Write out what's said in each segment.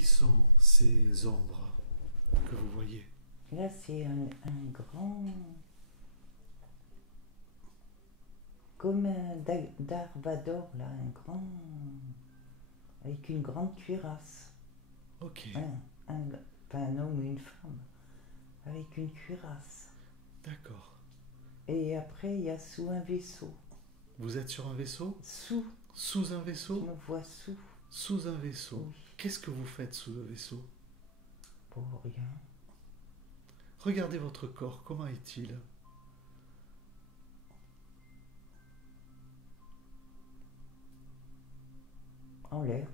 Qui sont ces ombres que vous voyez? Là, c'est un grand. Comme un Darvador, là, un grand. Avec une grande cuirasse. Ok, Pas un homme ou une femme. Avec une cuirasse. d'accord. Et après, il y a sous un vaisseau. Vous êtes sur un vaisseau? Sous. Sous un Je vaisseau? me vois sous. Sous un vaisseau. Oui. Qu'est-ce que vous faites sous le vaisseau? Pour rien. Regardez votre corps, comment est-il? En l'air.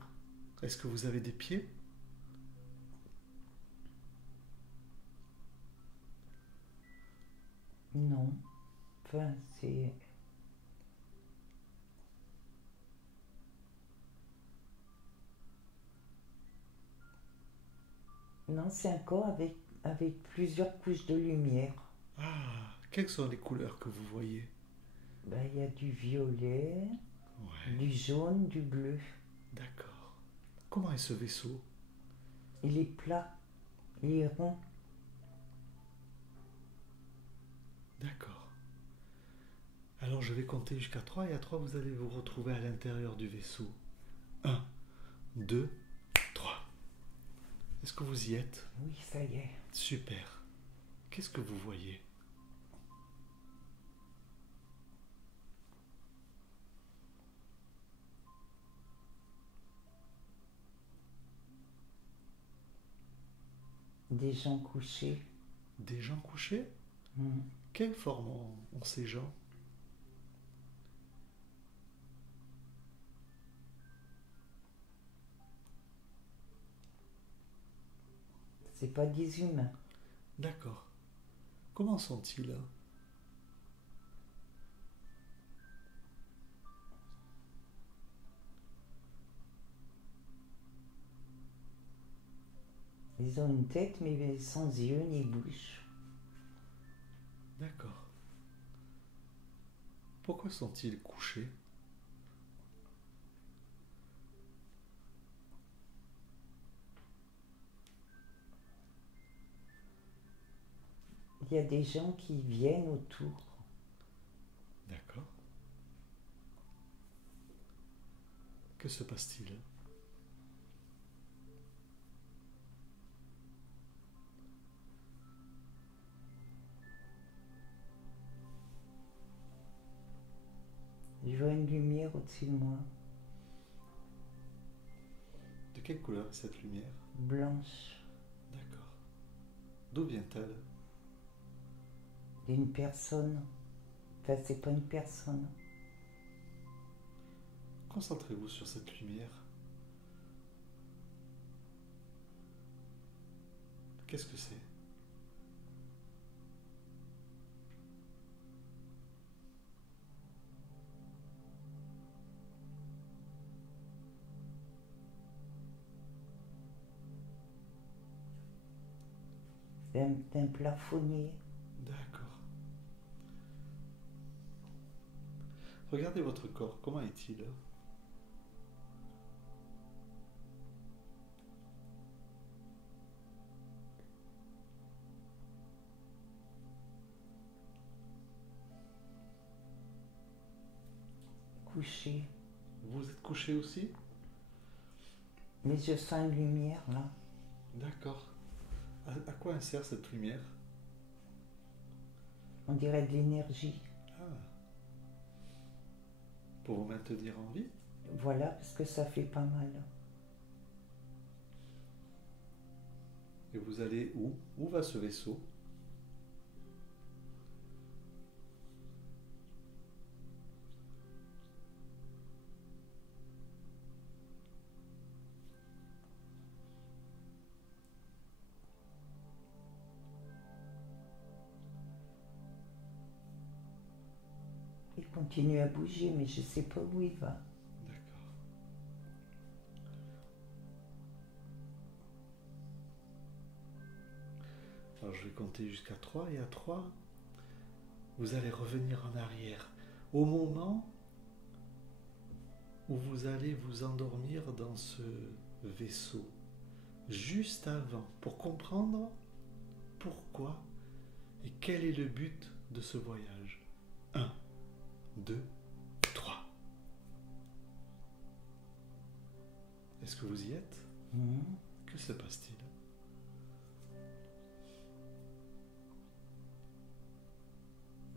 Est-ce que vous avez des pieds? Non. Enfin, c'est. Non, c'est un corps avec plusieurs couches de lumière. Ah, quelles sont les couleurs que vous voyez? Ben, il y a du violet, Ouais, du jaune, du bleu. d'accord. Comment est ce vaisseau? Il est plat, il est rond. D'accord. Alors je vais compter jusqu'à 3 et à 3 vous allez vous retrouver à l'intérieur du vaisseau. 1, 2, 3. Est-ce que vous y êtes? Oui, ça y est. Super. Qu'est-ce que vous voyez? Des gens couchés. Des gens couchés? Hmm. Quelle forme ont ces gens? C'est pas des humains. D'accord. Comment sont-ils? Ils ont une tête, mais sans yeux ni bouche. D'accord. Pourquoi sont-ils couchés? Il y a des gens qui viennent autour. D'accord. Que se passe-t-il? Je vois une lumière au-dessus de moi, De quelle couleur est cette lumière? blanche, D'accord. D'où vient-elle? d'une personne. Enfin, c'est pas une personne. Concentrez-vous sur cette lumière. Qu'est-ce que c'est? D'un plafonnier. D'accord. Regardez votre corps, comment est-il? Couché. Vous êtes couché aussi? Mais je sens une lumière là. D'accord. À quoi sert cette lumière? On dirait de l'énergie. Ah, pour vous maintenir en vie? Voilà, parce que ça fait pas mal. Et vous allez où? Où va ce vaisseau? Il continue à bouger, mais je sais pas où il va. D'accord. Alors je vais compter jusqu'à 3 et à 3, vous allez revenir en arrière. Au moment où vous allez vous endormir dans ce vaisseau, juste avant pour comprendre pourquoi et quel est le but de ce voyage. 1, 2, 3. Est-ce que vous y êtes? Que se passe-t-il?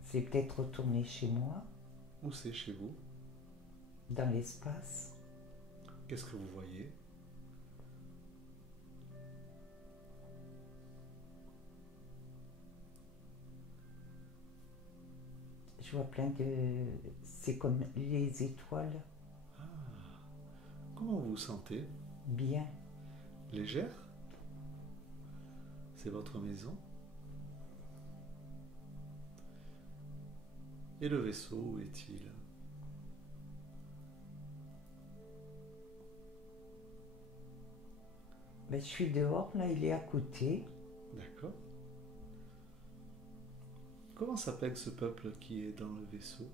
C'est peut-être retourner chez moi, Où c'est chez vous? dans l'espace. Qu'est-ce que vous voyez? Je vois plein de... C'est comme les étoiles. Ah, comment vous vous sentez? Bien. Légère? C'est votre maison? Et le vaisseau, où est-il? Ben, je suis dehors, là, il est à côté. D'accord. Comment s'appelle ce peuple qui est dans le vaisseau?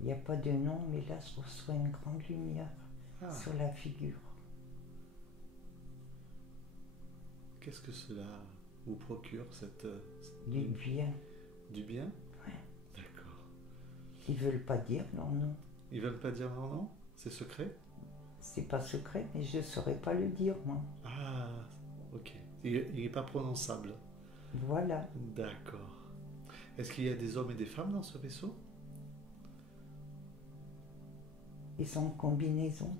Il n'y a pas de nom, mais là, je reçois une grande lumière Ah, sur la figure. qu'est-ce que cela vous procure, Du bien. du bien? Ouais. D'accord. Ils veulent pas dire leur nom. Ils veulent pas dire leur nom? C'est secret? C'est pas secret, mais je saurais pas le dire, moi. Ah, ok. Il n'est pas prononçable. Voilà. D'accord. Est-ce qu'il y a des hommes et des femmes dans ce vaisseau? Ils sont en combinaison.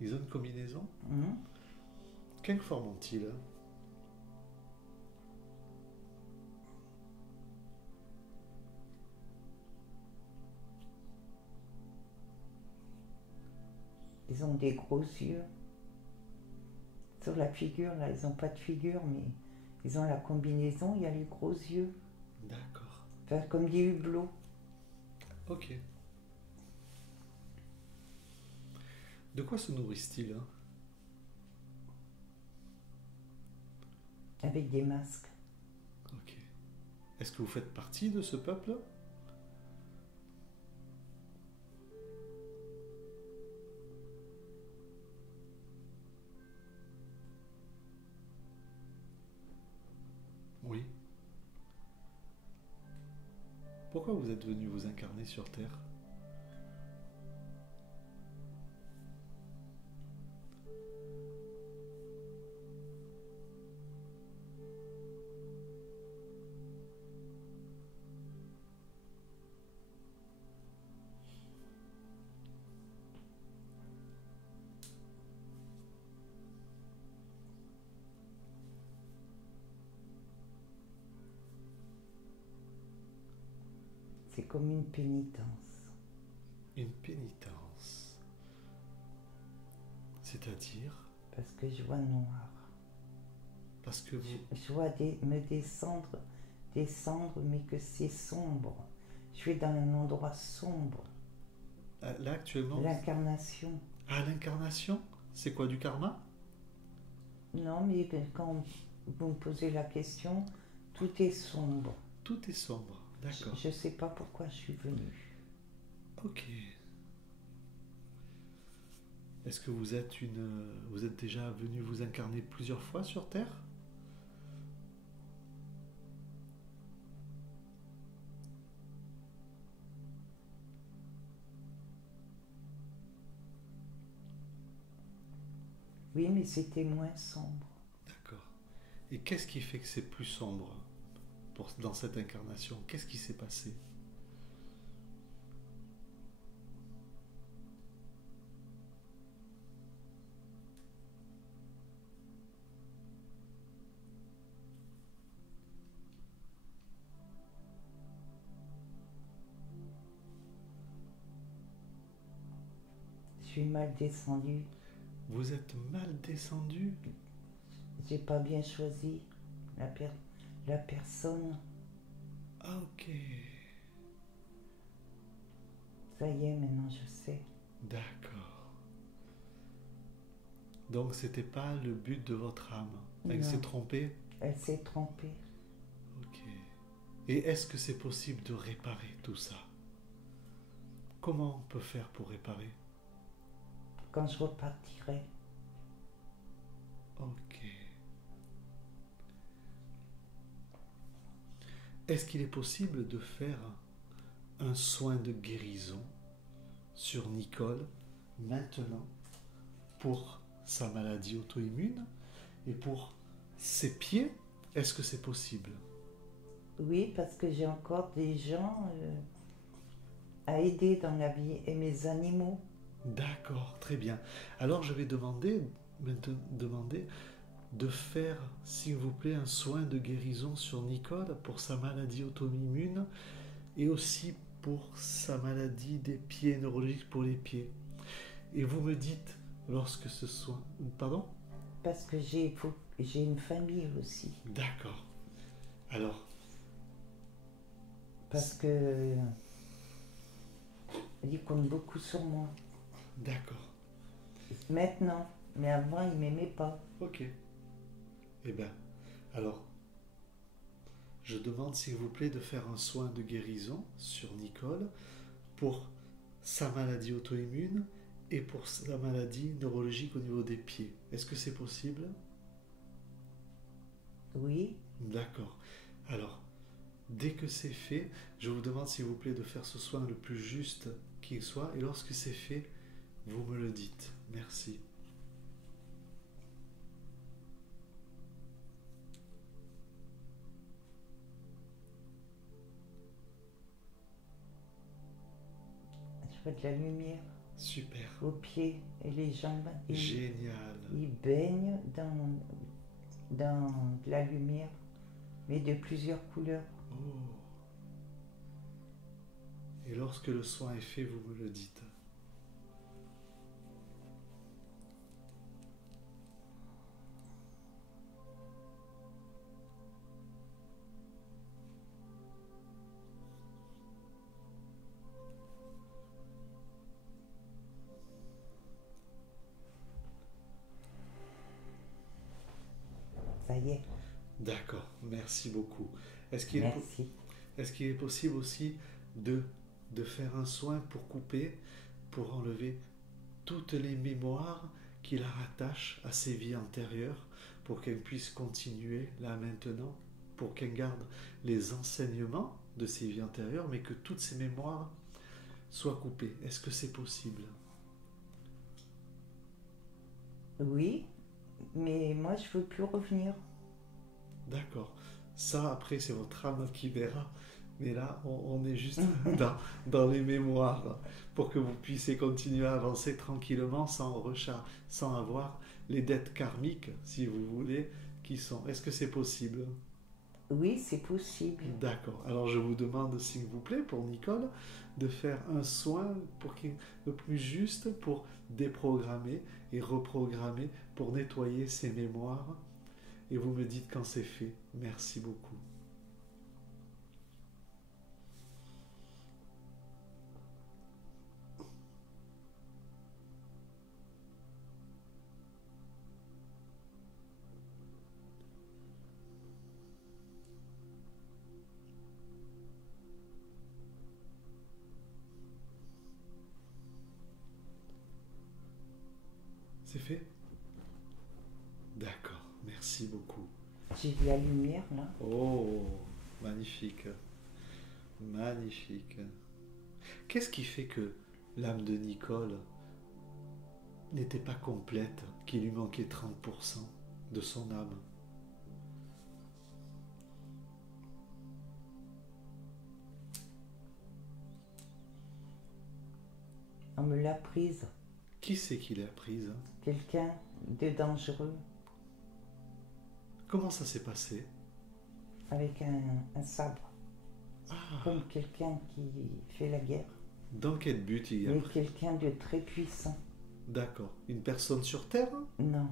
Ils ont une combinaison? Hein. Quelle forme ont-ils? Ils ont des gros yeux. Sur la figure, là, ils n'ont pas de figure, mais ils ont la combinaison, il y a les gros yeux. D'accord. Enfin, comme des hublots. Ok. De quoi se nourrissent-ils? Avec des masques. Ok. Est-ce que vous faites partie de ce peuple? Oui. Pourquoi vous êtes venu vous incarner sur Terre? C'est comme une pénitence. Une pénitence. C'est-à-dire? Parce que je vois noir. Parce que vous... Je vois me descendre, mais que c'est sombre. Je suis dans un endroit sombre. Là, actuellement... L'incarnation. Ah, l'incarnation? C'est quoi, du karma? Non, mais quand vous me posez la question, tout est sombre. Tout est sombre. D'accord. Je ne sais pas pourquoi je suis venue. Ok. Est-ce que vous êtes déjà venu vous incarner plusieurs fois sur Terre? Oui, mais c'était moins sombre. D'accord. Et qu'est-ce qui fait que c'est plus sombre dans cette incarnation? Qu'est-ce qui s'est passé? Je suis mal descendue. Vous êtes mal descendu? J'ai pas bien choisi la personne. Ah, ok. Ça y est, maintenant je sais. D'accord. Donc c'était pas le but de votre âme. Elle Non. s'est trompée? Elle s'est trompée. Ok. Et est-ce que c'est possible de réparer tout ça? Comment on peut faire pour réparer? Quand je repartirai. Ok. Est-ce qu'il est possible de faire un soin de guérison sur Nicole maintenant pour sa maladie auto-immune et pour ses pieds? Est-ce que c'est possible? Oui, parce que j'ai encore des gens à aider dans la vie et mes animaux. D'accord, très bien. Alors je vais demander de faire, s'il vous plaît, un soin de guérison sur Nicole pour sa maladie auto-immune et aussi pour sa maladie des pieds, neurologique pour les pieds. Et vous me dites, lorsque ce soin... Pardon? Parce que j'ai une famille aussi. D'accord. Alors, Parce que il compte beaucoup sur moi. d'accord. Maintenant. Mais avant, il m'aimait pas. Ok. Eh bien, alors, je demande s'il vous plaît de faire un soin de guérison sur Nicole pour sa maladie auto-immune et pour sa maladie neurologique au niveau des pieds. Est-ce que c'est possible? Oui. D'accord. Alors, dès que c'est fait, je vous demande s'il vous plaît de faire ce soin le plus juste qu'il soit et lorsque c'est fait, vous me le dites. Merci. Je vois de la lumière Super. aux pieds et les jambes. Génial. Ils baignent dans de la lumière, mais de plusieurs couleurs. Oh. Et lorsque le soin est fait, vous me le dites. Ça y est. D'accord, merci beaucoup. Est-ce Merci. qu'il est possible aussi de faire un soin pour couper, pour enlever toutes les mémoires qui la rattachent à ses vies antérieures, pour qu'elle puisse continuer là maintenant, pour qu'elle garde les enseignements de ses vies antérieures, mais que toutes ces mémoires soient coupées? Est-ce que c'est possible? Oui, mais moi je veux plus revenir. D'accord. Ça, après, c'est votre âme qui verra. Mais là, on est juste dans les mémoires pour que vous puissiez continuer à avancer tranquillement sans avoir les dettes karmiques, si vous voulez, qui sont. Est-ce que c'est possible? Oui, c'est possible. D'accord. Alors, je vous demande, s'il vous plaît, pour Nicole, de faire un soin le plus juste pour déprogrammer et reprogrammer, pour nettoyer ses mémoires. Et vous me dites quand c'est fait. Merci beaucoup. C'est fait? D'accord, merci beaucoup. J'ai de la lumière là. Oh, magnifique. Magnifique. Qu'est-ce qui fait que l'âme de Nicole n'était pas complète, qu'il lui manquait 30% de son âme? On me l'a prise. Qui c'est qui l'a prise? Quelqu'un de dangereux Comment ça s'est passé? avec un sabre. Ah, Comme quelqu'un qui fait la guerre. dans quel but il y a Mais pris? quelqu'un de très puissant. D'accord. Une personne sur Terre? Non.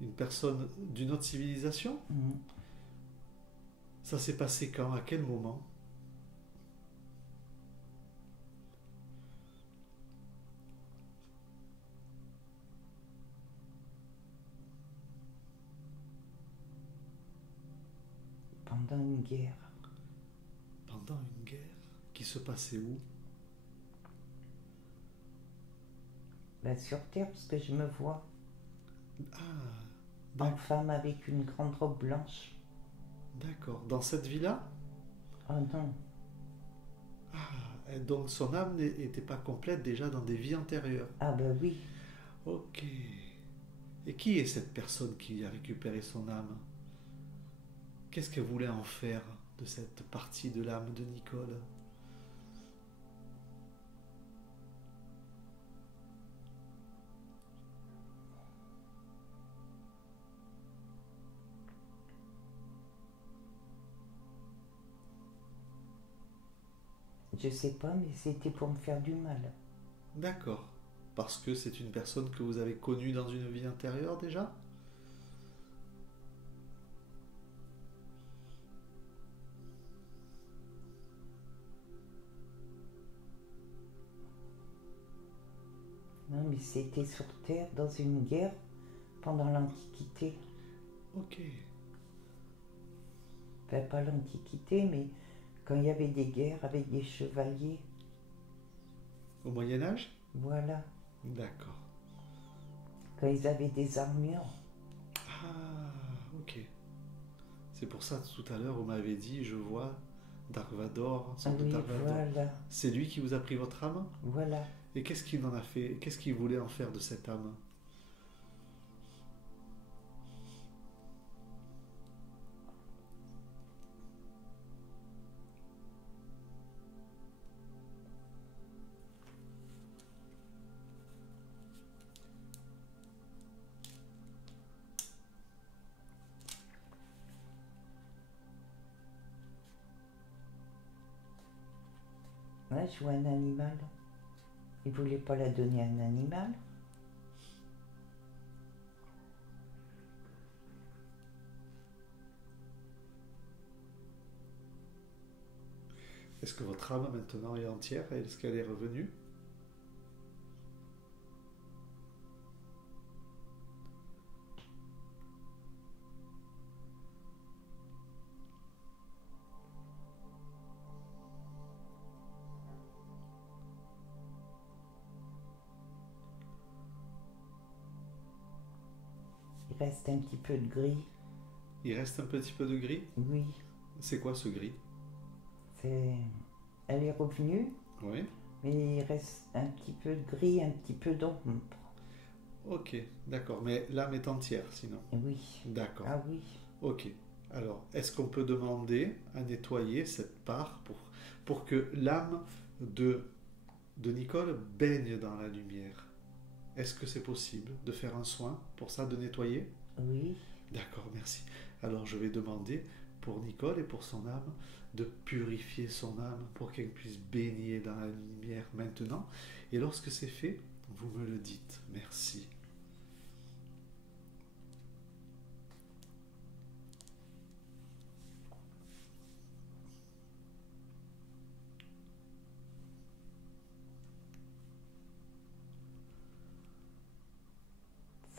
Une personne d'une autre civilisation? Mhm. Ça s'est passé quand? À quel moment? pendant une guerre. Pendant une guerre qui se passait où? Ben, sur Terre, parce que je me vois Ah, en d'ac- femme avec une grande robe blanche. d'accord. Dans cette vie-là? Oh non, Ah, et donc son âme n'était pas complète déjà dans des vies antérieures. ah ben oui, Ok. Et qui est cette personne qui a récupéré son âme? Qu'est-ce qu'elle voulait en faire de cette partie de l'âme de Nicole? je sais pas, mais c'était pour me faire du mal. D'accord. Parce que c'est une personne que vous avez connue dans une vie antérieure déjà? Non, mais c'était sur Terre dans une guerre pendant l'Antiquité. Ok. Enfin, pas l'Antiquité, mais quand il y avait des guerres avec des chevaliers. Au Moyen Âge? Voilà, D'accord. quand ils avaient des armures. Ah, ok. C'est pour ça tout à l'heure vous m'avez dit, je vois Dark Vador, une Ah sorte de oui, Dark Vador. voilà, C'est lui qui vous a pris votre âme? voilà. Et qu'est-ce qu'il en a fait? Qu'est-ce qu'il voulait en faire de cette âme? Ouais, je vois un animal. Il voulait pas la donner à un animal. Est-ce que votre âme maintenant est entière? Est-ce qu'elle est revenue? Il reste un petit peu de gris. Il reste un petit peu de gris? Oui, C'est quoi ce gris? c'est. Elle est revenue, Oui. mais il reste un petit peu de gris, un petit peu d'ombre. Ok, d'accord. Mais l'âme est entière sinon. Oui. D'accord. Ah oui. Ok. Alors, est-ce qu'on peut demander à nettoyer cette part pour que l'âme de Nicole baigne dans la lumière? Est-ce que c'est possible de faire un soin pour ça, de nettoyer? Oui. D'accord, merci. Alors, je vais demander pour Nicole et pour son âme de purifier son âme pour qu'elle puisse baigner dans la lumière maintenant. Et lorsque c'est fait, vous me le dites. Merci.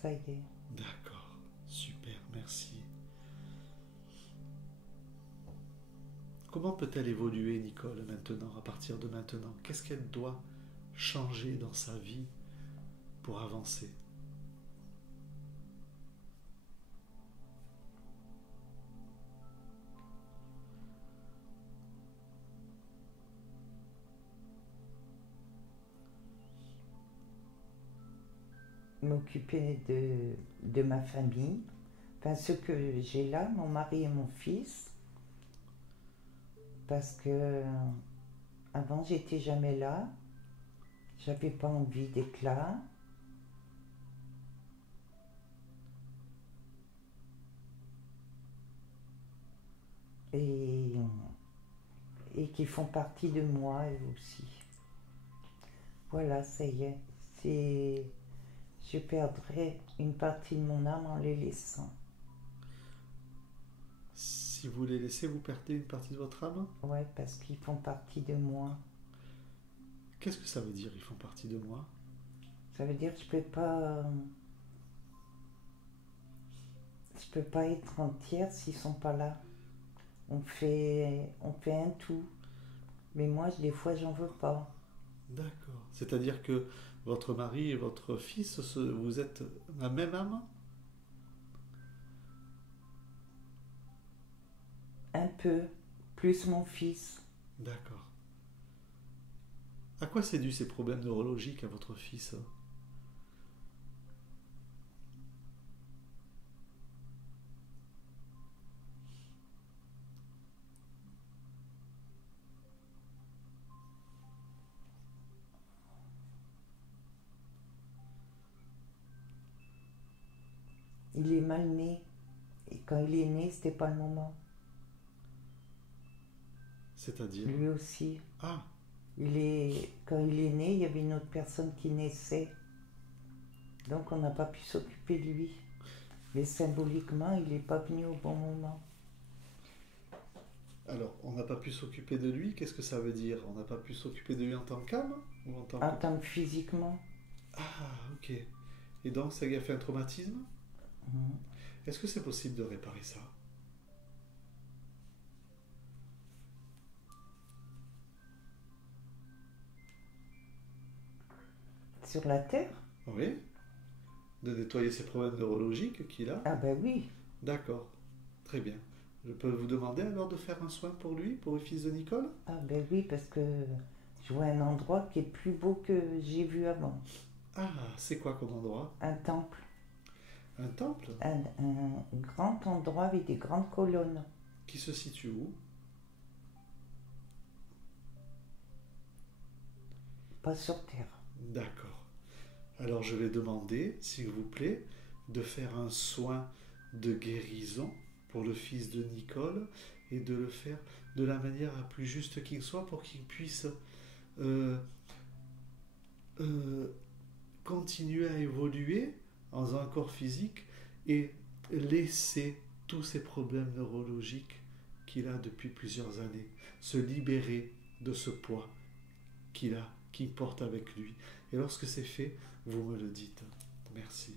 Ça y est. D'accord, super, merci. Comment peut-elle évoluer, Nicole, maintenant, à partir de maintenant? Qu'est-ce qu'elle doit changer dans sa vie pour avancer? M'occuper de ma famille. Enfin, ce que j'ai là, mon mari et mon fils. Parce que avant, j'étais jamais là. J'avais pas envie d'éclat. Et, et qui font partie de moi eux aussi. Voilà, ça y est. C'est, je perdrai une partie de mon âme en les laissant. Si vous les laissez, vous perdez une partie de votre âme? Ouais, parce qu'ils font partie de moi. Qu'est-ce que ça veut dire, ils font partie de moi? Ça veut dire que je peux pas être entière s'ils sont pas là. On fait un tout. Mais moi, des fois, j'en veux pas. D'accord. C'est-à-dire que votre mari et votre fils, vous êtes la même âme? Un peu. Plus mon fils. D'accord. À quoi c'est dû ces problèmes neurologiques à votre fils? Il est mal né. Et quand il est né, c'était pas le moment. C'est-à-dire? Lui aussi. Ah, Quand il est né, il y avait une autre personne qui naissait. Donc on n'a pas pu s'occuper de lui. Mais symboliquement, il n'est pas venu au bon moment. alors on n'a pas pu s'occuper de lui, qu'est-ce que ça veut dire? On n'a pas pu s'occuper de lui en tant qu'âme? Ou en tant En que... tant que physiquement. Ah, ok. Et donc ça lui a fait un traumatisme? Mhm. Est-ce que c'est possible de réparer ça? Sur la terre? Oui? De nettoyer ses problèmes neurologiques qu'il a? Ah ben oui. D'accord. Très bien. Je peux vous demander alors de faire un soin pour lui, pour le fils de Nicole? Ah ben oui, parce que je vois un endroit qui est plus beau que j'ai vu avant. Ah, c'est quoi comme endroit? Un temple. Un temple? Un grand endroit avec des grandes colonnes. Qui se situe où? Pas sur terre. D'accord. Alors je vais demander, s'il vous plaît, de faire un soin de guérison pour le fils de Nicole et de le faire de la manière la plus juste qu'il soit pour qu'il puisse euh, euh, continuer à évoluer dans un corps physique et laisser tous ces problèmes neurologiques qu'il a depuis plusieurs années, se libérer de ce poids qu'il porte avec lui. Et lorsque c'est fait, vous me le dites. Merci.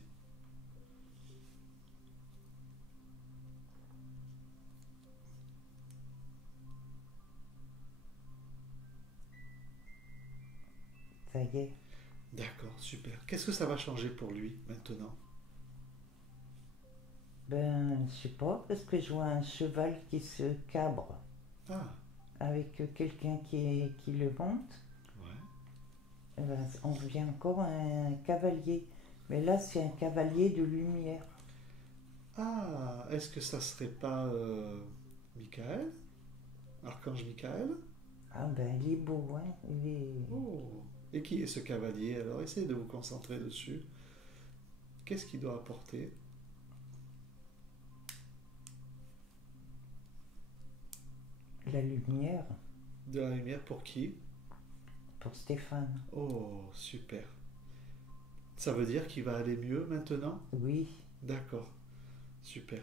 Ça y est. D'accord, super. Qu'est-ce que ça va changer pour lui maintenant? Ben, je sais pas, parce que je vois un cheval qui se cabre Ah, avec quelqu'un qui le monte. ouais. Ben, on revient encore à un cavalier. Mais là, c'est un cavalier de lumière. Ah, est-ce que ça serait pas Michael? Archange Michael? Ah ben, il est beau, hein. Il est Oh. Et qui est ce cavalier? Alors essayez de vous concentrer dessus. Qu'est-ce qu'il doit apporter? la lumière De la lumière pour qui? pour Stéphane. Oh, super. Ça veut dire qu'il va aller mieux maintenant? Oui. D'accord, super.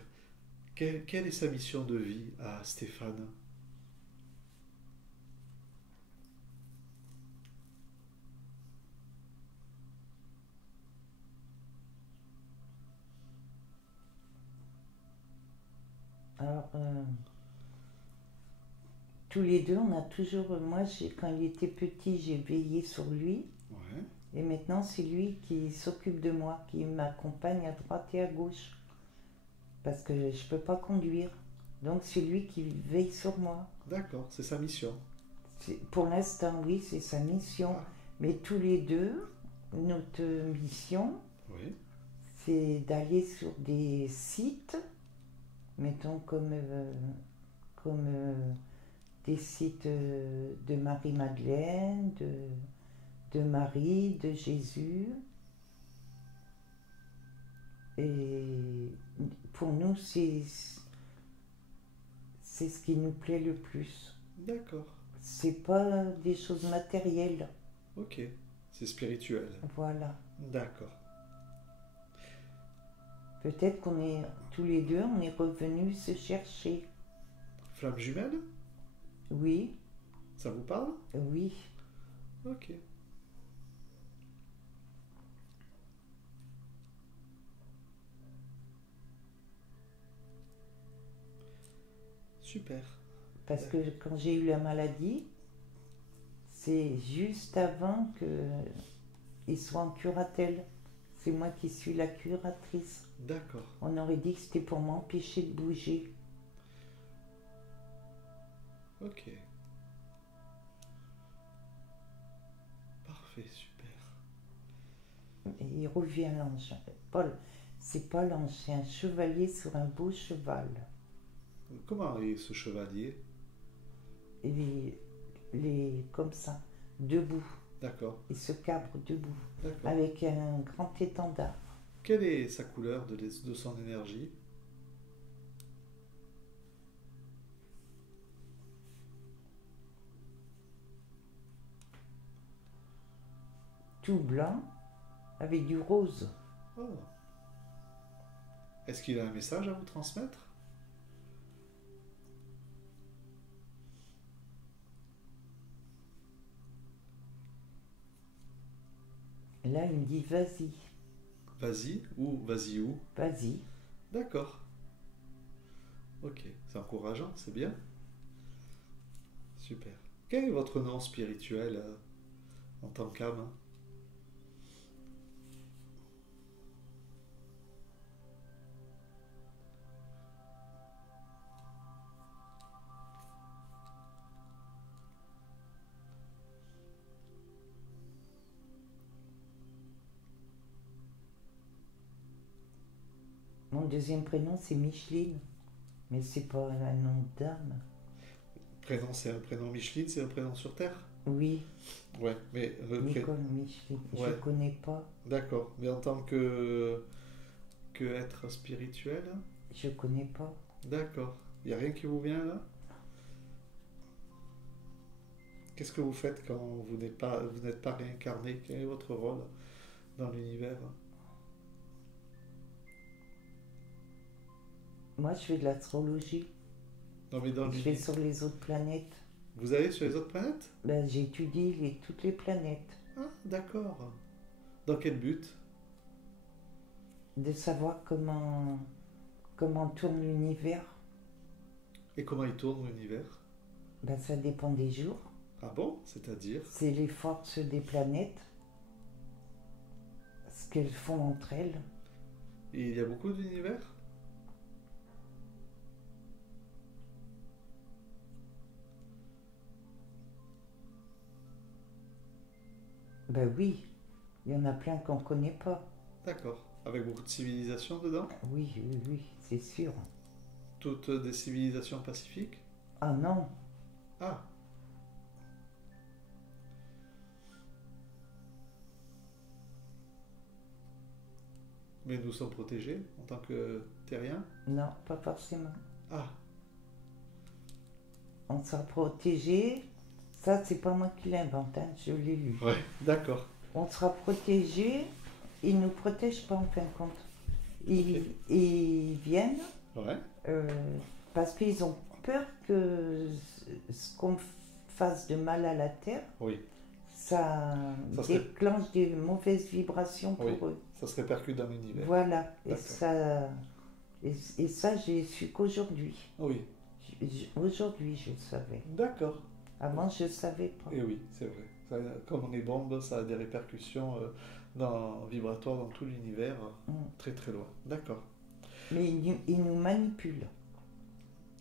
Quelle est sa mission de vie à Stéphane? Alors, tous les deux, on a toujours. Moi, quand il était petit, j'ai veillé sur lui. Ouais, Et maintenant, c'est lui qui s'occupe de moi, qui m'accompagne à droite et à gauche. Parce que je ne peux pas conduire. Donc, c'est lui qui veille sur moi. d'accord, c'est sa mission. Pour l'instant, oui, c'est sa mission. Ah, Mais tous les deux, notre mission, oui, c'est d'aller sur des sites, mettons comme des sites de Marie-Madeleine, de Marie, de Jésus. Et pour nous, c'est ce qui nous plaît le plus. d'accord, C'est pas des choses matérielles. ok, c'est spirituel. Voilà. D'accord. Peut-être qu'on est tous les deux, on est revenus se chercher. Flamme jumelle, Oui, ça vous parle? oui. Ok. super. Parce que quand j'ai eu la maladie, c'est juste avant qu'ils soient en curatelle. C'est moi qui suis la curatrice. D'accord. On aurait dit que c'était pour m'empêcher de bouger. Ok. Parfait, super. Et il revient l'ange. Paul, c'est pas l'ange, c'est un chevalier sur un beau cheval. Comment est ce chevalier? Et comme ça, debout. D'accord, Il se cabre debout, d'accord. avec un grand étendard. Quelle est sa couleur de son énergie? Tout blanc, avec du rose. Oh. Est-ce qu'il a un message à vous transmettre? Et là, il me dit, vas-y, Vas-y ou vas-y où? vas-y. D'accord. Ok, c'est encourageant, c'est bien. Super. Quel est votre nom spirituel en tant qu'âme? Mon deuxième prénom, c'est Micheline. Mais c'est pas un nom d'âme. Prénom, c'est un prénom Micheline, c'est un prénom sur Terre? Oui, Ouais, mais Nicole Micheline. Je Ouais. connais pas. d'accord. Mais en tant que être spirituel, Je connais pas. d'accord. Il n'y a rien qui vous vient là? Qu'est-ce que vous faites quand vous n'êtes pas réincarné? Quel est votre rôle dans l'univers? Moi, je fais de l'astrologie. Non, mais dans Je vais l'univers. sur les autres planètes. Vous allez sur les autres planètes? Ben, j'étudie toutes les planètes. Ah, d'accord. Dans quel but? De savoir comment tourne l'univers. Et comment il tourne l'univers? Ben, ça dépend des jours. Ah bon? C'est-à-dire? C'est les forces des planètes, ce qu'elles font entre elles. Il y a beaucoup d'univers? Ben oui, il y en a plein qu'on ne connaît pas. D'accord. Avec beaucoup de civilisations dedans? Oui, oui, oui, c'est sûr. Toutes des civilisations pacifiques? Ah non, Ah, mais nous sommes protégés en tant que terriens? non, pas forcément. Ah, On sera protégé. Ça, c'est pas moi qui l'invente, hein, je l'ai lu. ouais, d'accord. On sera protégé. Ils nous protègent pas en fin de compte. Ils, Ok. ils viennent Ouais, euh, parce qu'ils ont peur que ce qu'on fasse de mal à la Terre, oui. ça Ça serait- déclenche des mauvaises vibrations pour Oui. eux. Ça se répercute dans l'univers. Voilà. Et D'accord. ça, et ça, j'ai su qu'aujourd'hui. Oui, Aujourd'hui, je le savais. d'accord. Avant, je ne savais pas. Et oui, c'est vrai. Comme on est bombe, ça a des répercussions vibratoires dans tout l'univers, Mm. très très loin. D'accord. Mais ils nous manipulent.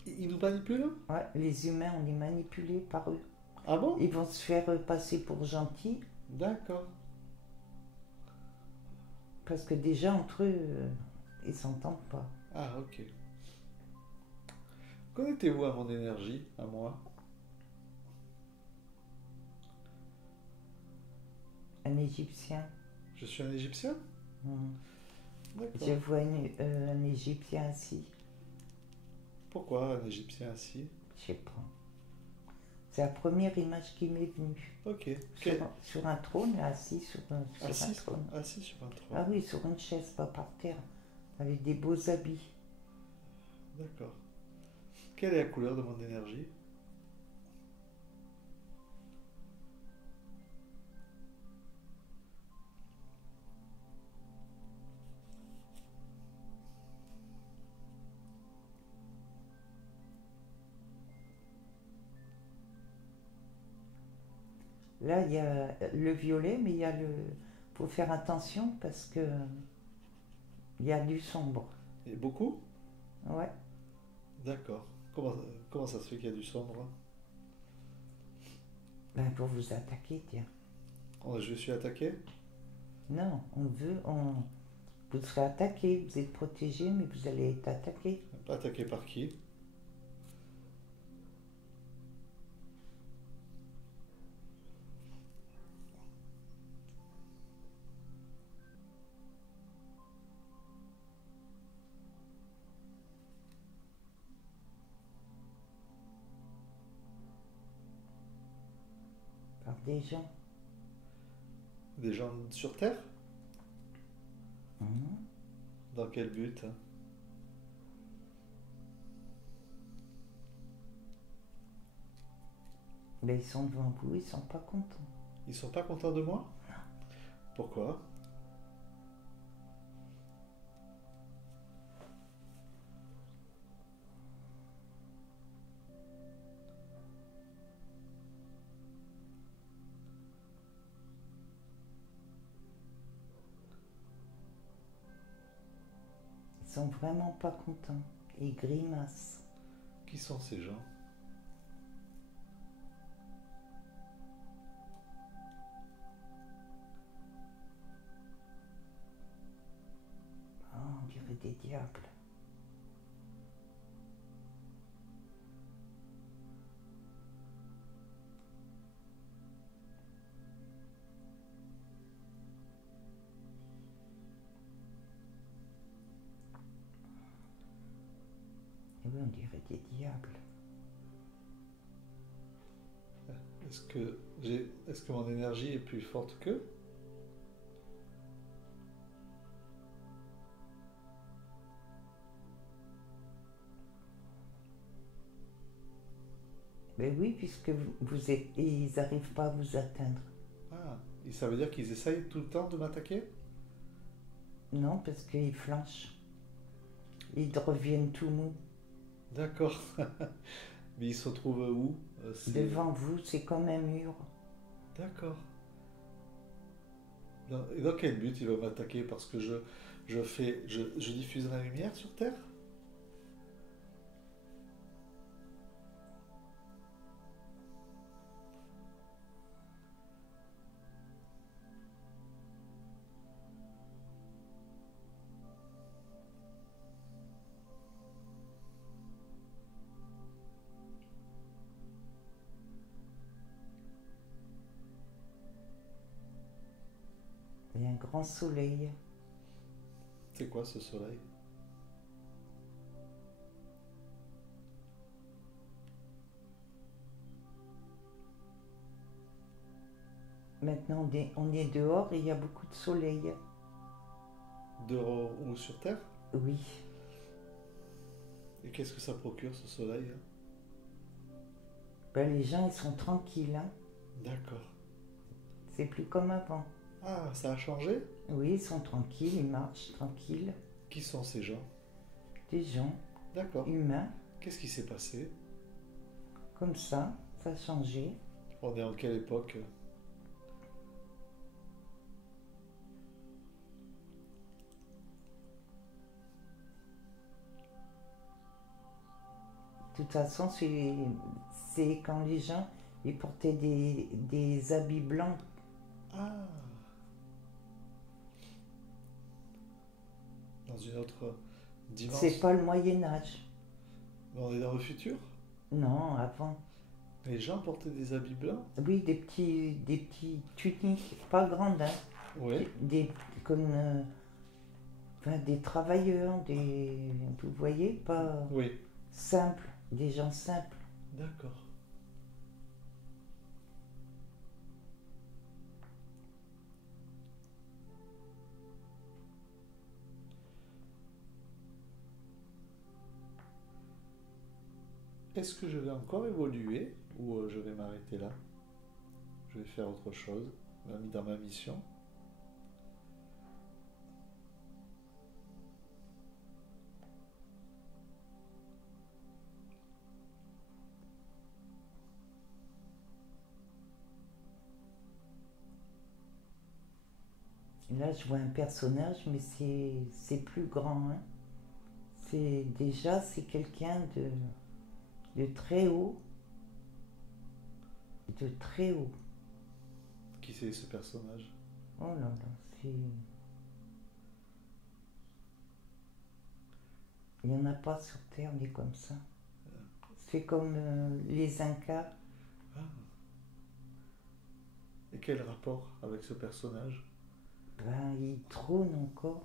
Ils nous manipulent? Ouais, les humains, on est manipulés par eux. Ah bon? Ils vont se faire passer pour gentils D'accord. parce que déjà, entre eux, ils s'entendent pas. Ah, ok. Connectez-vous à mon énergie, à moi. Un Égyptien. Je suis un Égyptien? Mm. D'accord. Je vois un Égyptien assis. Pourquoi un Égyptien assis? Je sais pas. C'est la première image qui m'est venue. Ok. Sur un trône, là, assis sur un trône. Assis sur un trône. Ah oui, sur une chaise, pas par terre, avec des beaux habits. D'accord. Quelle est la couleur de mon énergie? Là, il y a le violet, mais il y a le. Faut faire attention parce que il y a du sombre. Et beaucoup? Ouais. D'accord. Comment ça se fait qu'il y a du sombre? Ben, pour vous attaquer, tiens. Oh, je suis attaqué? Non, vous serez attaqué, vous êtes protégé, mais vous allez être attaqué. Attaqué par qui? Par des gens. Des gens sur Terre? Mhm. Dans quel but? Ben, ils sont devant vous, ils sont pas contents. Ils sont pas contents de moi? Pourquoi? Ils sont vraiment pas contents. Ils grimacent. Qui sont ces gens? Oh, on dirait des diables. Eh oui, on dirait des diables. Est-ce que mon énergie est plus forte qu'eux? Ben oui, puisque vous êtes, ils n'arrivent pas à vous atteindre. Ah, et ça veut dire qu'ils essayent tout le temps de m'attaquer? Non, parce qu'ils flanchent. Ils reviennent tout mous. D'accord. Mais ils se retrouvent où? Devant vous, c'est comme un mur. D'accord. Et dans quel but ils vont m'attaquer? Parce que je diffuse la lumière sur Terre? Il y a un grand soleil. C'est quoi ce soleil? Maintenant, on est dehors et il y a beaucoup de soleil. Dehors ou sur Terre? Oui. Et qu'est-ce que ça procure ce soleil? Ben, les gens, ils sont tranquilles. Hein. D'accord. C'est plus comme avant. Ah, ça a changé? Oui, ils sont tranquilles, ils marchent tranquilles. Qui sont ces gens? Des gens D'accord. humains, Qu'est-ce qui s'est passé? comme ça a changé. On est en quelle époque? De toute façon, c'est quand les gens ils portaient des habits blancs. Ah, dans une autre dimension. C'est pas le Moyen Âge. On est dans le futur? Non, avant. Les gens portaient des habits blancs? Oui, des petits tuniques, pas grandes, hein. Oui. Comme enfin, des travailleurs, vous voyez, pas Oui. simples, des gens simples. D'accord. Est-ce que je vais encore évoluer ou je vais m'arrêter là? Je vais faire autre chose dans ma mission. Là, je vois un personnage, mais c'est plus grand, hein. C'est quelqu'un de très haut, de très haut. Qui c'est ce personnage? Oh là là, c'est... Il n'y en a pas sur Terre des comme ça. C'est comme les Incas. Ah. Et quel rapport avec ce personnage? Ben, il trône encore.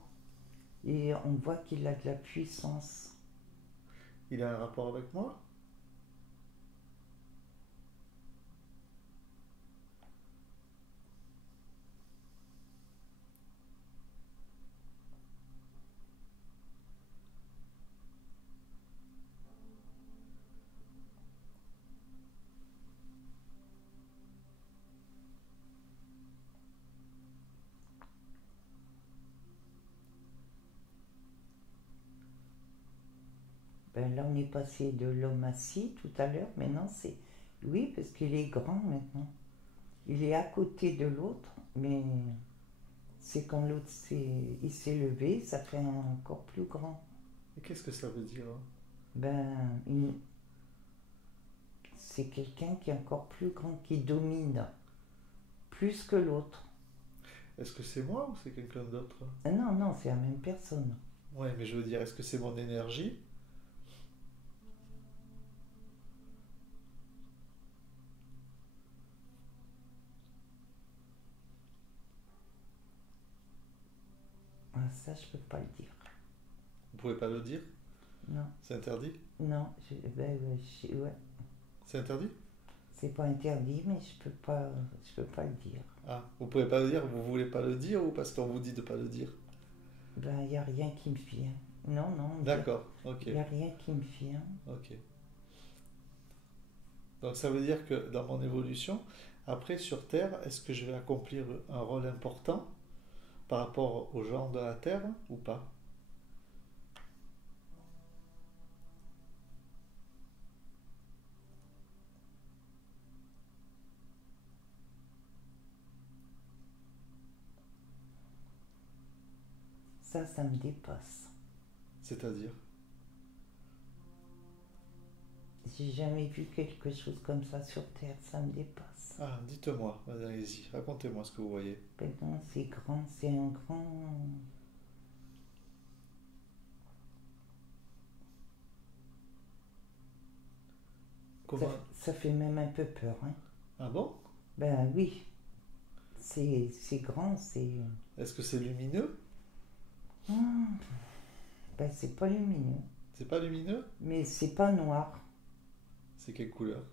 Et on voit qu'il a de la puissance. Il a un rapport avec moi? Ben, là, on est passé de l'homme assis tout à l'heure. Maintenant, c'est... Oui, parce qu'il est grand maintenant. Il est à côté de l'autre, mais c'est quand il s'est levé, ça fait encore plus grand. Et qu'est-ce que ça veut dire, hein? Ben, c'est quelqu'un qui est encore plus grand, qui domine plus que l'autre. Est-ce que c'est moi ou c'est quelqu'un d'autre? Ah non, non, c'est la même personne. Ouais, mais je veux dire, est-ce que c'est mon énergie? Ah, ça, je peux pas le dire. Vous pouvez pas le dire? Non, C'est interdit? non, ouais, C'est interdit? c'est pas interdit, mais je peux pas le dire. Ah, vous pouvez pas le dire, vous voulez pas le dire ou parce qu'on vous dit de pas le dire? Ben, il y a rien qui me vient. Non, non, D'accord, ok, il y a rien qui me vient. ok. Donc ça veut dire que dans mon évolution, après sur Terre, est-ce que je vais accomplir un rôle important par rapport aux gens de la Terre ou pas? Ça me dépasse. C'est-à-dire? J'ai jamais vu quelque chose comme ça sur Terre, ça me dépasse. Ah, dites-moi, allez-y, racontez-moi ce que vous voyez. Ben non, c'est grand, c'est un grand... Comment? Ça fait même un peu peur, hein. Ah bon? Ben oui, c'est grand, c'est... Est-ce que c'est lumineux? Ah, ben c'est pas lumineux, C'est pas lumineux? mais c'est pas noir. C'est quelle couleur?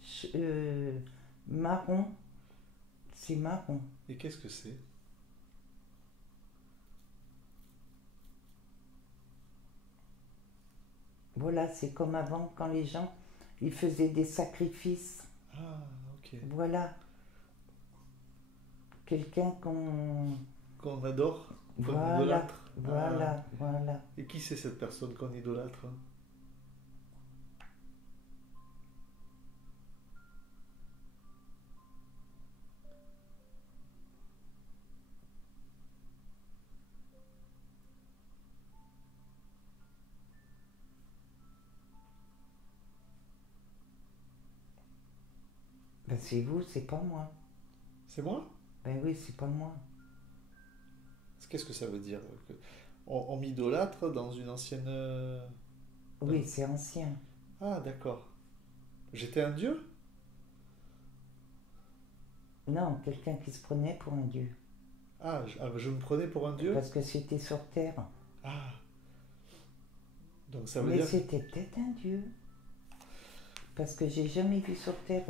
Ch- euh, Marron, c'est marron. Et qu'est-ce que c'est? Voilà, c'est comme avant quand les gens ils faisaient des sacrifices. Ah, ok. Voilà, quelqu'un qu'on... Qu'on adore? Qu'on Voilà, idolâtre? Ah. voilà, voilà. Et qui c'est cette personne qu'on idolâtre? Ben c'est vous, c'est pas moi. C'est moi? Ben oui, c'est pas moi. Qu'est-ce que ça veut dire? On m'idolâtre dans une ancienne... Oui, c'est ancien. Ah, d'accord. J'étais un dieu? Non, quelqu'un qui se prenait pour un dieu. Ah, je me prenais pour un dieu? Parce que c'était sur Terre. Ah, donc ça veut Mais dire... c'était peut-être un dieu. Parce que j'ai jamais vu sur Terre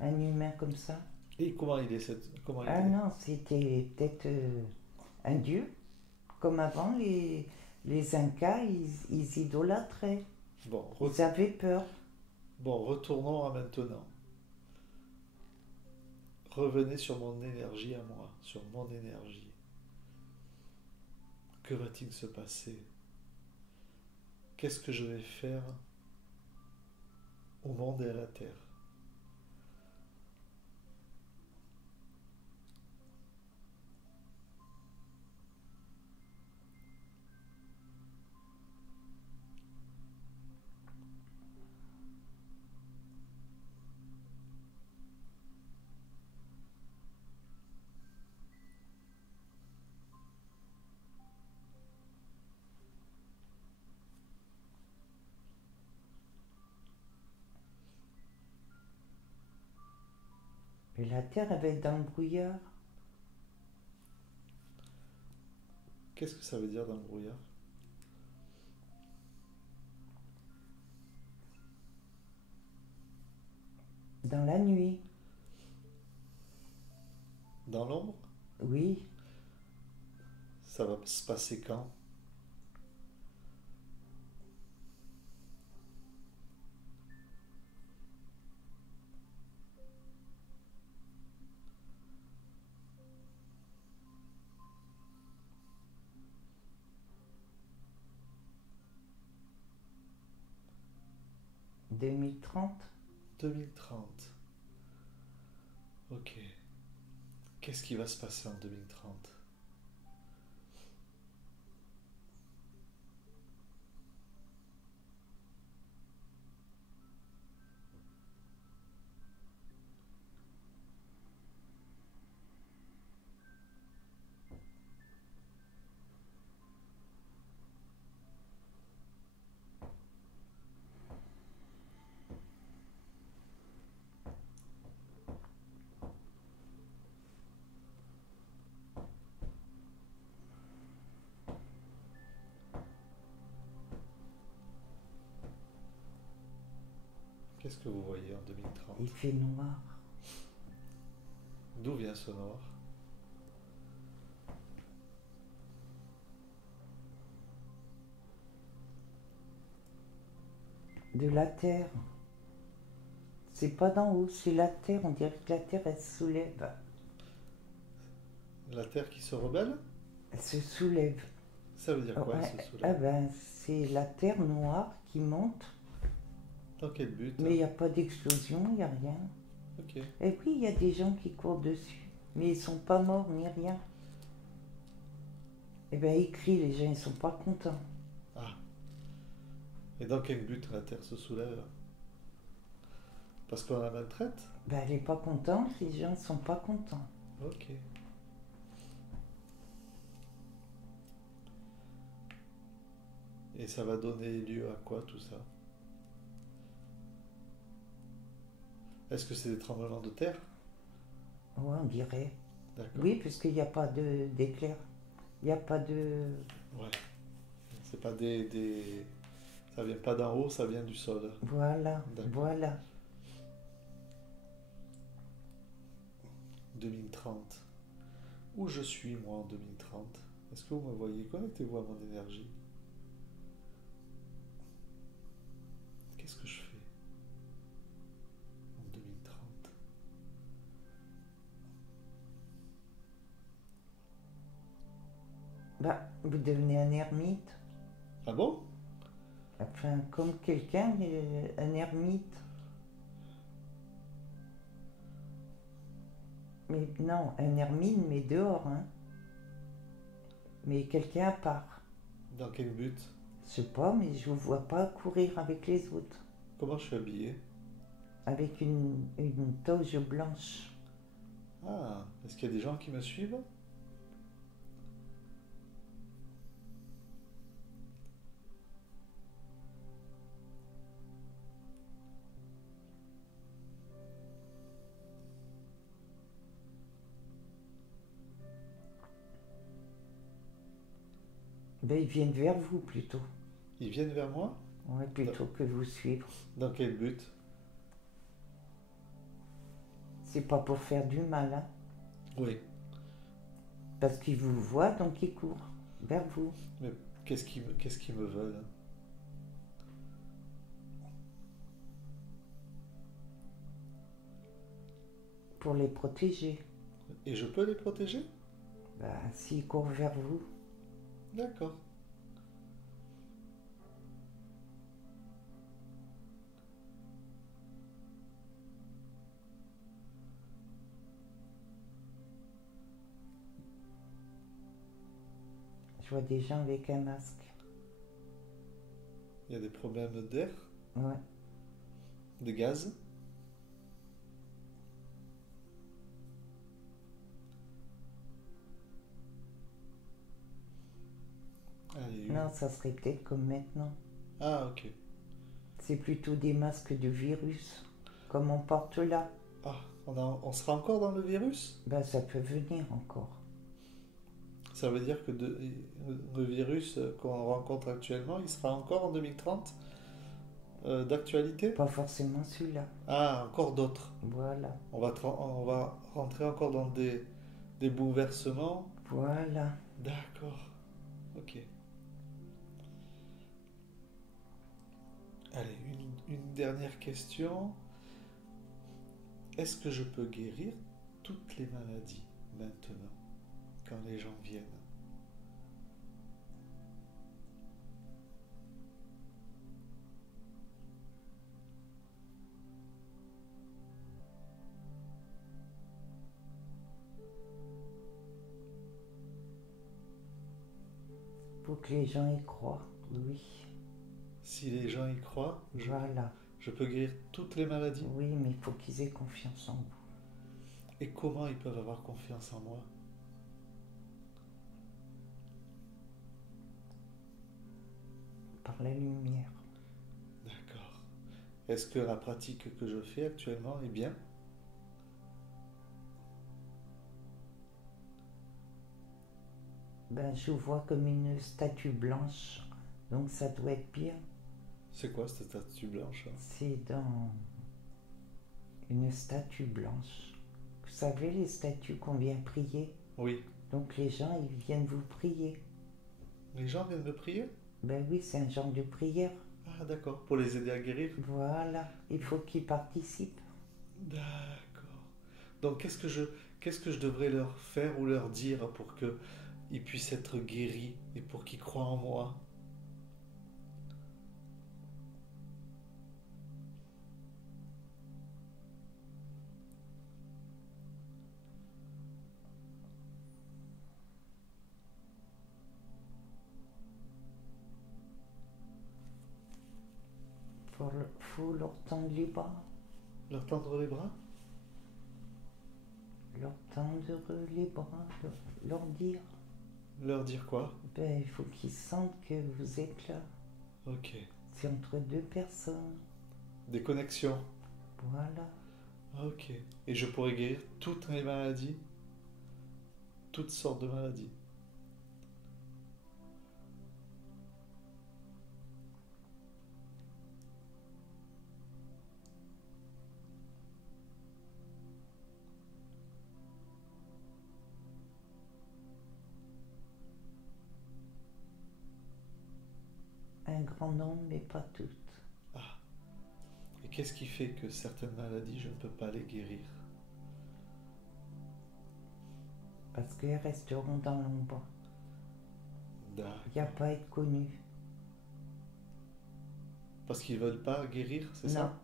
un humain comme ça. Et comment il est cette... Comment il Ah est? non, c'était peut-être un dieu. Comme avant, les Incas, ils idolâtraient. Bon, Ils avaient peur. bon, retournons à maintenant. Revenez sur mon énergie à moi, sur mon énergie. Que va-t-il se passer? Qu'est-ce que je vais faire au monde et à la terre? Et la Terre, elle va être dans le brouillard. Qu'est-ce que ça veut dire dans le brouillard? Dans la nuit. Dans l'ombre? Oui. Ça va se passer quand? « 2030 ». 2030. Ok. Qu'est-ce qui va se passer en 2030? Qu'est-ce que vous voyez en 2030? Il fait noir. D'où vient ce noir? De la Terre. C'est pas d'en haut, c'est la Terre. On dirait que la Terre, elle se soulève. La Terre qui se rebelle? Elle se soulève. Ça veut dire quoi, Ouais. elle se Ah soulève? ben, c'est la Terre noire qui monte. Dans quel but? Mais il n'y a pas d'explosion, il n'y a rien. Ok. Et puis, il y a des gens qui courent dessus. Mais ils sont pas morts ni rien. Eh ben, ils crient, les gens, ils sont pas contents. Ah. Et dans quel but la Terre se soulève? Parce qu'on la maltraite? Ben, elle est pas contente, les gens sont pas contents. Ok. Et ça va donner lieu à quoi tout ça? Est-ce que c'est des tremblements de terre? Ouais, on dirait. D'accord. Oui, puisqu'il n'y a pas d'éclair. Il n'y a pas de... Ouais. C'est pas des... Ça vient pas d'en haut, ça vient du sol. Voilà, D'accord. voilà. 2030. Où je suis moi en 2030? Est-ce que vous me voyez? Connectez-vous à mon énergie. Qu'est-ce que je fais en 2030? Bah, vous devenez un ermite. Ah bon? Enfin, comme quelqu'un, mais un ermite. Mais non, un ermite, mais dehors, hein. Mais quelqu'un à part. Dans quel but? Je sais pas, mais je vous vois pas courir avec les autres. Comment je suis habillé? Avec une toge blanche. Ah, est-ce qu'il y a des gens qui me suivent? Ben, ils viennent vers vous plutôt. Ils viennent vers moi? Ouais, plutôt que vous suivre. Dans quel but? C'est pas pour faire du mal, hein. Oui. Parce qu'ils vous voient, donc ils courent vers vous. Mais qu'est-ce qu'ils me veulent? Pour les protéger. Et je peux les protéger? Ben, s'ils courent vers vous. D'accord. Je vois des gens avec un masque. Il y a des problèmes d'air? Ouais. De gaz? Ah, il y a eu- Non, ça serait peut-être comme maintenant. Ah, ok. C'est plutôt des masques de virus, comme on porte là. Ah, On sera encore dans le virus? Ben, ça peut venir encore. Ça veut dire que le virus qu'on rencontre actuellement, il sera encore en 2030 d'actualité? Pas forcément celui-là. Ah, encore d'autres. Voilà. On va rentrer encore dans des bouleversements. Voilà. D'accord. Ok. Allez, une dernière question. Est-ce que je peux guérir toutes les maladies maintenant, quand les gens viennent? Pour que les gens y croient. Oui. Si les gens y croient, Voilà. je peux guérir toutes les maladies? Oui, mais il faut qu'ils aient confiance en vous. Et comment ils peuvent avoir confiance en moi? Par la lumière. D'accord. Est-ce que la pratique que je fais actuellement est bien? Ben, je vous vois comme une statue blanche. Donc ça doit être bien. C'est quoi cette statue blanche? C'est dans une statue blanche. Vous savez, les statues qu'on vient prier. Oui. Donc les gens, ils viennent vous prier. Les gens viennent me prier? Ben oui, c'est un genre de prière. Ah, d'accord. Pour les aider à guérir? Voilà, il faut qu'ils participent. D'accord. Donc qu'est-ce que je devrais leur faire ou leur dire pour qu'ils puissent être guéris et pour qu'ils croient en moi? Faut leur tendre les bras. Leur tendre les bras? Leur tendre les bras, leur dire. Leur dire quoi? Ben, il faut qu'ils sentent que vous êtes là. Ok. C'est entre deux personnes. Des connexions. Voilà. Ok. Et je pourrais guérir toutes les maladies? Toutes sortes de maladies? Un grand nombre, mais pas toutes. Ah. Et qu'est-ce qui fait que certaines maladies, je ne peux pas les guérir? Parce qu'elles resteront dans l'ombre. Il n'y a D'accord. pas à être connu. Parce qu'ils veulent pas guérir, c'est Non, ça?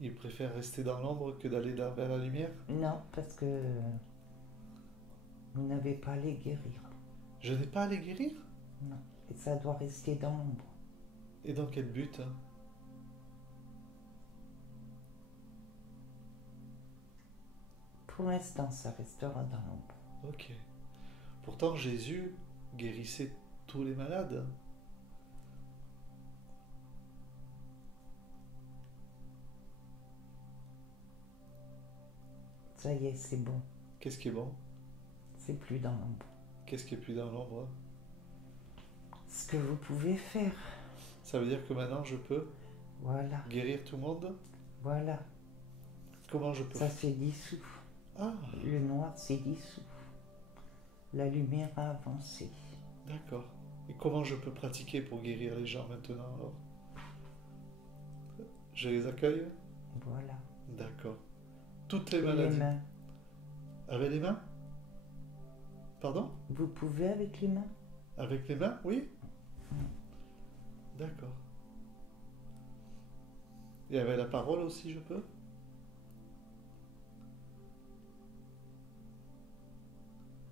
Ils préfèrent rester dans l'ombre que d'aller vers la lumière? non, parce que vous n'avez pas à les guérir. Je n'ai pas à les guérir? Non. Et ça doit rester dans l'ombre. Et dans quel but? Pour l'instant, ça restera dans l'ombre. Ok. Pourtant, Jésus guérissait tous les malades. Ça y est, c'est bon. Qu'est-ce qui est bon? C'est plus dans l'ombre. Qu'est-ce qui est plus dans l'ombre? Ce que vous pouvez faire. Ça veut dire que maintenant, je peux Voilà, guérir tout le monde? voilà. Comment je peux? Ça s'est dissous. Ah, Le noir s'est dissous. La lumière a avancé. d'accord. Et comment je peux pratiquer pour guérir les gens maintenant alors? Je les accueille? Voilà. D'accord. Toutes les Et les maladies. mains. Avec les mains? Pardon? Vous pouvez avec les mains? Avec les mains? Oui? D'accord. Et avec la parole aussi, je peux?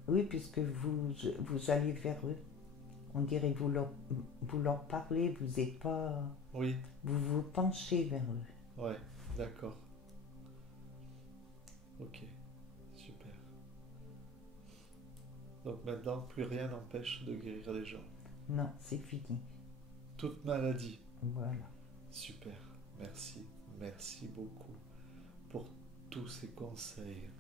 Oui, puisque vous allez vers eux. On dirait que vous leur parlez, vous n'êtes pas. Oui. Vous vous penchez vers eux. Ouais, d'accord. Ok, super. Donc maintenant, plus rien n'empêche de guérir les gens. Non, c'est fini. Toute maladie. Voilà. Super. Merci. Merci beaucoup pour tous ces conseils